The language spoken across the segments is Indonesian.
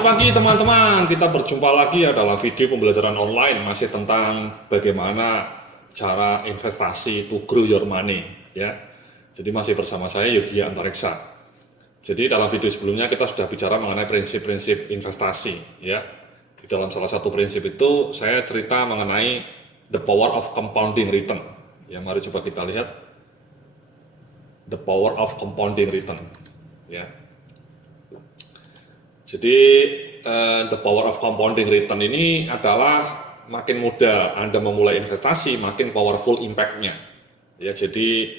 Selamat pagi teman-teman, kita berjumpa lagi ya dalam video pembelajaran online masih tentang bagaimana cara investasi to grow your money ya. Jadi masih bersama saya Yudhya Antareksa. Jadi dalam video sebelumnya kita sudah bicara mengenai prinsip-prinsip investasi ya. Di dalam salah satu prinsip itu saya cerita mengenai the power of compounding return. Ya, mari coba kita lihat the power of compounding return ya. Jadi the power of compounding return ini adalah makin mudah Anda memulai investasi, makin powerful impact-nya. Ya, jadi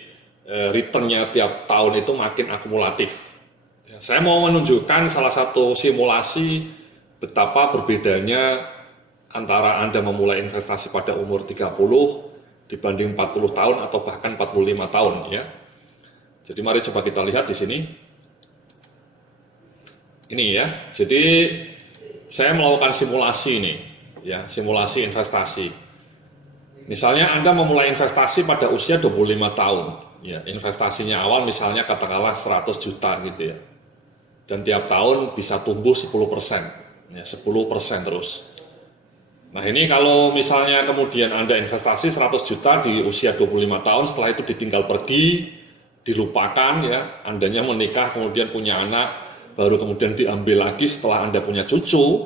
return-nya tiap tahun itu makin akumulatif. Ya, saya mau menunjukkan salah satu simulasi betapa berbedanya antara Anda memulai investasi pada umur 30 dibanding 40 tahun atau bahkan 45 tahun ya. Jadi mari coba kita lihat di sini. Ini ya, jadi saya melakukan simulasi ini, ya, simulasi investasi. Misalnya Anda memulai investasi pada usia 25 tahun, ya, investasinya awal misalnya katakanlah 100 juta gitu ya. Dan tiap tahun bisa tumbuh 10%, ya, 10% terus. Nah ini kalau misalnya kemudian Anda investasi 100 juta di usia 25 tahun, setelah itu ditinggal pergi, dilupakan ya, Andanya menikah kemudian punya anak, baru kemudian diambil lagi setelah Anda punya cucu,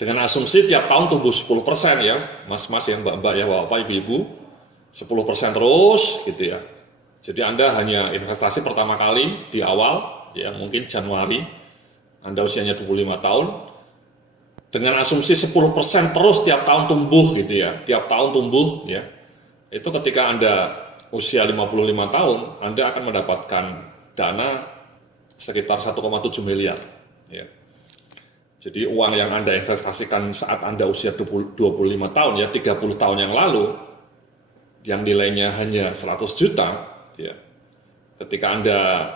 dengan asumsi tiap tahun tumbuh 10% ya, mas-mas ya, mbak-mbak ya, bapak, ibu-ibu, 10% terus gitu ya. Jadi Anda hanya investasi pertama kali di awal, ya mungkin Januari, Anda usianya 25 tahun, dengan asumsi 10% terus tiap tahun tumbuh gitu ya, tiap tahun tumbuh ya, itu ketika Anda usia 55 tahun, Anda akan mendapatkan dana sekitar 1,7 miliar ya. Jadi uang yang Anda investasikan saat Anda usia 25 tahun ya, 30 tahun yang lalu yang nilainya hanya 100 juta ya. Ketika Anda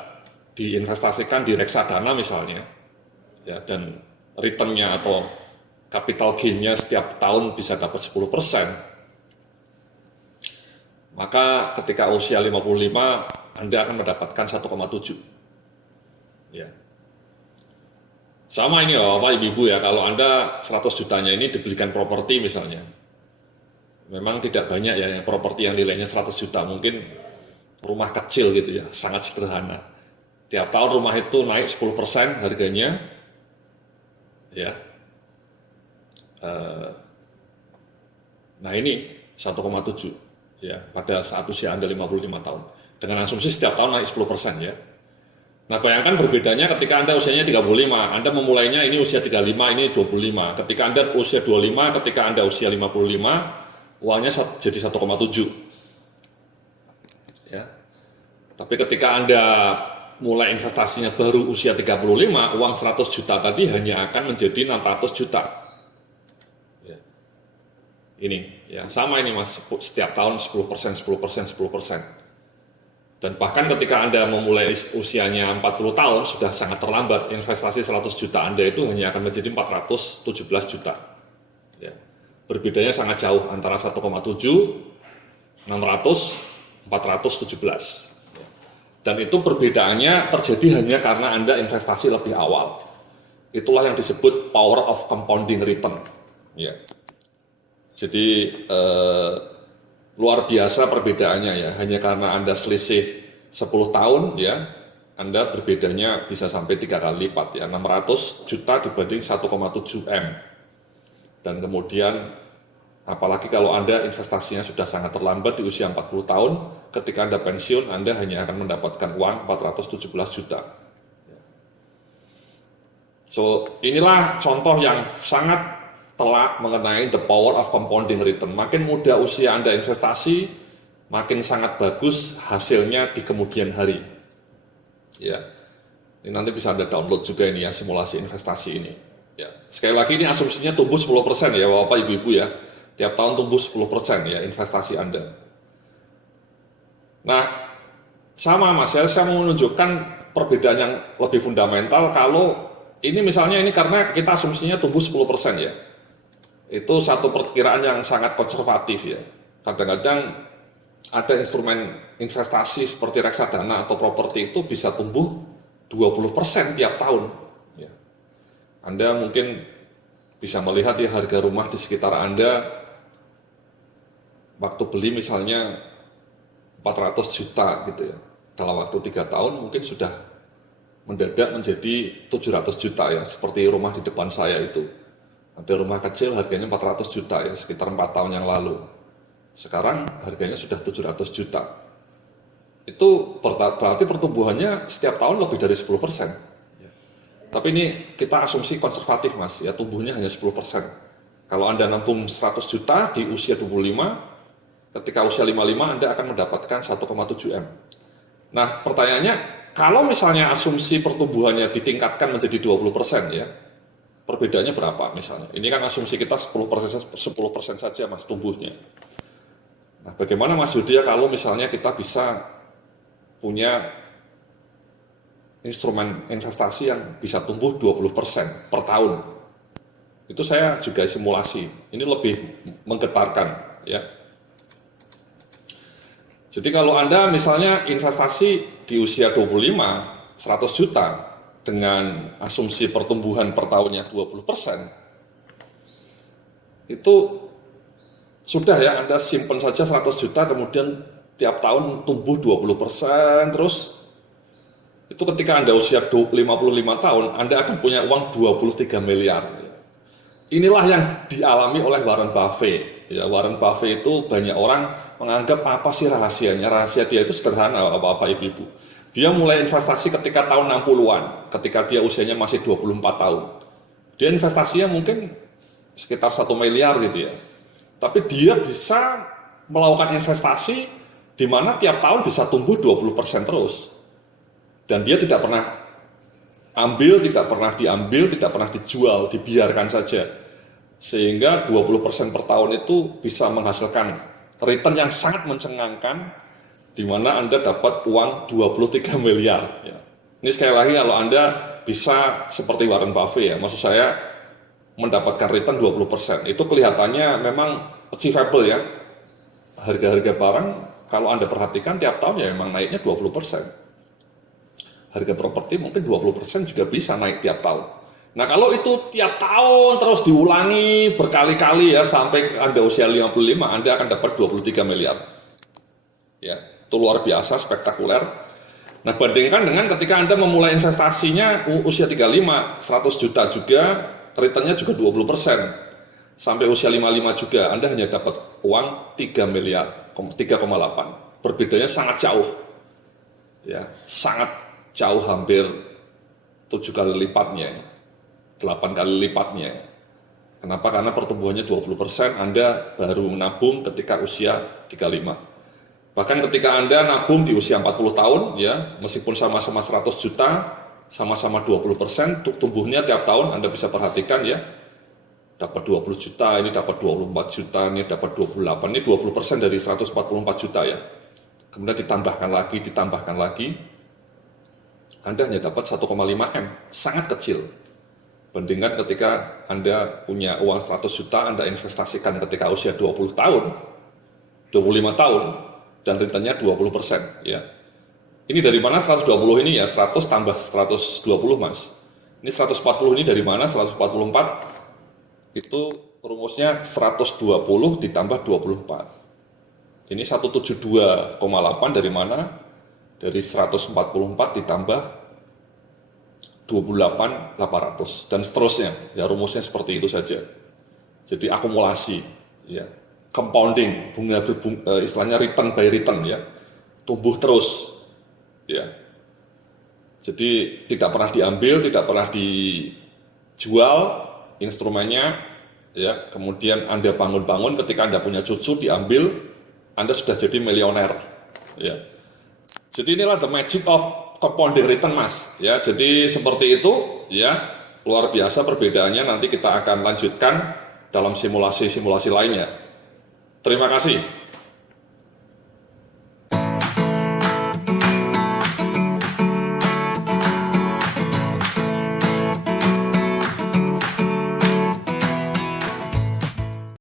diinvestasikan di reksadana misalnya ya, dan return-nya atau capital gain-nya setiap tahun bisa dapat 10%, maka ketika usia 55 Anda akan mendapatkan 1,7 ya. Sama ini Bapak Ibu ya, kalau Anda 100 jutanya ini dibelikan properti misalnya, memang tidak banyak ya properti yang nilainya 100 juta, mungkin rumah kecil gitu ya, sangat sederhana. Tiap tahun rumah itu naik 10% harganya ya. Nah ini 1,7 ya pada saat usia Anda 55 tahun, dengan asumsi setiap tahun naik 10% ya. Nah bayangkan berbedanya ketika Anda usianya 35, Anda memulainya ini usia 35, ini 25. Ketika Anda usia 25, ketika Anda usia 55, uangnya jadi 1,7. Ya. Tapi ketika Anda mulai investasinya baru usia 35, uang 100 juta tadi hanya akan menjadi 600 juta. Ya. Ini, ya sama ini Mas, setiap tahun 10%, 10%, 10%. Dan bahkan ketika Anda memulai usianya 40 tahun, sudah sangat terlambat, investasi 100 juta Anda itu hanya akan menjadi 417 juta. Ya. Berbedanya sangat jauh antara 1,7, 600, 417. Ya. Dan itu perbedaannya terjadi hanya karena Anda investasi lebih awal. Itulah yang disebut power of compounding return. Ya. Jadi luar biasa perbedaannya ya, hanya karena Anda selisih 10 tahun ya, Anda berbedanya bisa sampai 3 kali lipat ya, 600 juta dibanding 1,7 M. Dan kemudian apalagi kalau Anda investasinya sudah sangat terlambat di usia 40 tahun, ketika Anda pensiun Anda hanya akan mendapatkan uang 417 juta. So inilah contoh yang sangat telak mengenai the power of compounding return. Makin muda usia Anda investasi, makin sangat bagus hasilnya di kemudian hari. Ya, ini nanti bisa Anda download juga ini ya, simulasi investasi ini. Ya, sekali lagi ini asumsinya tumbuh 10% ya Bapak Ibu ya. Tiap tahun tumbuh 10% ya investasi Anda. Nah, sama Mas, saya mau menunjukkan perbedaan yang lebih fundamental kalau ini misalnya ini karena kita asumsinya tumbuh 10% ya. Itu satu perkiraan yang sangat konservatif ya. Kadang-kadang ada instrumen investasi seperti reksadana atau properti itu bisa tumbuh 20% tiap tahun. Ya. Anda mungkin bisa melihat ya harga rumah di sekitar Anda waktu beli misalnya 400 juta gitu ya. Dalam waktu 3 tahun mungkin sudah mendadak menjadi 700 juta ya, seperti rumah di depan saya itu. Ada rumah kecil harganya 400 juta ya, sekitar 4 tahun yang lalu. Sekarang harganya sudah 700 juta. Itu berarti pertumbuhannya setiap tahun lebih dari 10%. Tapi ini kita asumsi konservatif mas, ya tumbuhnya hanya 10%. Kalau Anda nabung 100 juta di usia 25, ketika usia 55 Anda akan mendapatkan 1,7 M. Nah pertanyaannya, kalau misalnya asumsi pertumbuhannya ditingkatkan menjadi 20% ya, perbedaannya berapa misalnya? Ini kan asumsi kita 10% saja mas tumbuhnya. Nah bagaimana Mas Yudya kalau misalnya kita bisa punya instrumen investasi yang bisa tumbuh 20% per tahun? Itu saya juga simulasi, ini lebih menggetarkan ya. Jadi kalau Anda misalnya investasi di usia 25, 100 juta dengan asumsi pertumbuhan per tahunnya 20%, itu sudah ya Anda simpan saja 100 juta kemudian tiap tahun tumbuh 20% terus. Itu ketika Anda usia 55 tahun, Anda akan punya uang 23 miliar. Inilah yang dialami oleh Warren Buffett. Ya, Warren Buffett itu banyak orang menganggap apa sih rahasianya? Rahasia dia itu sederhana, Bapak Ibu. Dia mulai investasi ketika tahun 60-an, ketika dia usianya masih 24 tahun. Dia investasinya mungkin sekitar 1 miliar gitu ya. Tapi dia bisa melakukan investasi di mana tiap tahun bisa tumbuh 20% terus. Dan dia tidak pernah ambil, tidak pernah diambil, tidak pernah dijual, dibiarkan saja. Sehingga 20% per tahun itu bisa menghasilkan return yang sangat mencengangkan, di mana Anda dapat uang 23 miliar. Ya. Ini sekali lagi kalau Anda bisa seperti Warren Buffett ya, maksud saya mendapatkan return 20%. Itu kelihatannya memang achievable ya. Harga-harga barang kalau Anda perhatikan tiap tahun ya memang naiknya 20%. Harga properti mungkin 20% juga bisa naik tiap tahun. Nah kalau itu tiap tahun terus diulangi berkali-kali ya sampai Anda usia 55, Anda akan dapat 23 miliar. Ya, itu luar biasa, spektakuler. Nah bandingkan dengan ketika Anda memulai investasinya usia 35, 100 juta juga, returnnya juga 20%. Sampai usia 55 juga, Anda hanya dapat uang 3 miliar, 3,8. Perbedaannya sangat jauh. Ya, sangat jauh, hampir 7 kali lipatnya, 8 kali lipatnya. Kenapa? Karena pertumbuhannya 20%, Anda baru menabung ketika usia 35. Bahkan ketika Anda nabung di usia 40 tahun, ya, meskipun sama-sama 100 juta, sama-sama 20%, tumbuhnya tiap tahun Anda bisa perhatikan ya, dapat 20 juta, ini dapat 24 juta, ini dapat 28, ini 20% dari 144 juta ya. Kemudian ditambahkan lagi, Anda hanya dapat 1,5 M, sangat kecil. Bandingkan ketika Anda punya uang 100 juta, Anda investasikan ketika usia 20 tahun, 25 tahun, dan returnnya 20%. Ya. Ini dari mana 120 ini ya, 100 tambah 120 mas. Ini 140 ini dari mana, 144, itu rumusnya 120 ditambah 24. Ini 172,8 dari mana? Dari 144 ditambah 28.800 dan seterusnya. Ya rumusnya seperti itu saja. Jadi akumulasi, ya, compounding, istilahnya return by return ya, tumbuh terus, ya. Jadi tidak pernah diambil, tidak pernah dijual instrumennya, ya. Kemudian Anda bangun-bangun, ketika Anda punya cucu diambil, Anda sudah jadi miliuner, ya. Jadi inilah the magic of compounding return mas, ya. Jadi seperti itu, ya, luar biasa perbedaannya. Nanti kita akan lanjutkan dalam simulasi-simulasi lainnya. Terima kasih.